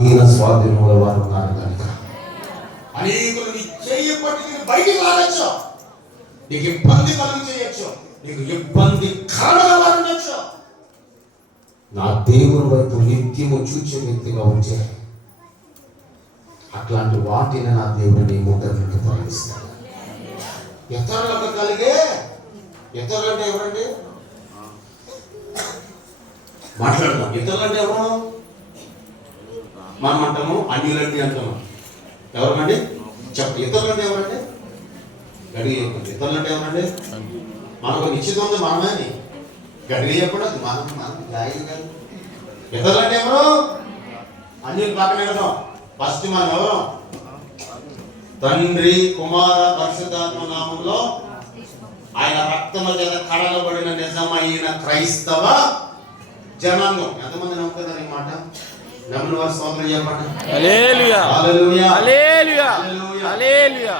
స్వాధీనంలో వారు ఉన్నారు కనుక అనేకులు నీ చేయి పట్టి బయటికి రావచ్చు, నీకు ఇబ్బంది కలుగు చేయొచ్చు, నీకు ఇబ్బంది కలగల వారు ఉండొచ్చు. నా దేవుని వైపు నిత్యము చూచే వ్యక్తిగా ఉంటే అట్లాంటి వాటిని నా దేవుని నీ ముందర నుండి తొలగిస్తాను. ఇతరులకు కలిగే ఇతరులు అంటే ఎవరండి? మాట్లాడదాం. ఇతరులు అంటే ఎవరు? మనం అంటాము అన్యులండి అంటాము. ఎవరమండి? ఇతరులు అంటే ఎవరండి? గడిగి చెప్పండి. ఇతరులు అంటే ఎవరండి? మనకు నిశ్చితం ఉంది మనమే అని గడిగి చెప్పడం మనం జాయి కాదు. ఇతరులు అంటే ఎవరు? అన్యులు పక్కన పెడదాం. ఫస్ట్ మనం ఎవరు? తండ్రి కుమార పరిశుద్ధాత్మ నామంలో ఆయన రక్తము చేత కడగబడిన నిజమైన క్రైస్తవ జనాంగం. ఎంతమంది నమ్ముతున్నారు ఈ మాట? నమ్మిన వారు స్తోత్రం చెప్పండి. హల్లెలూయా, హల్లెలూయా, హల్లెలూయా, హల్లెలూయా.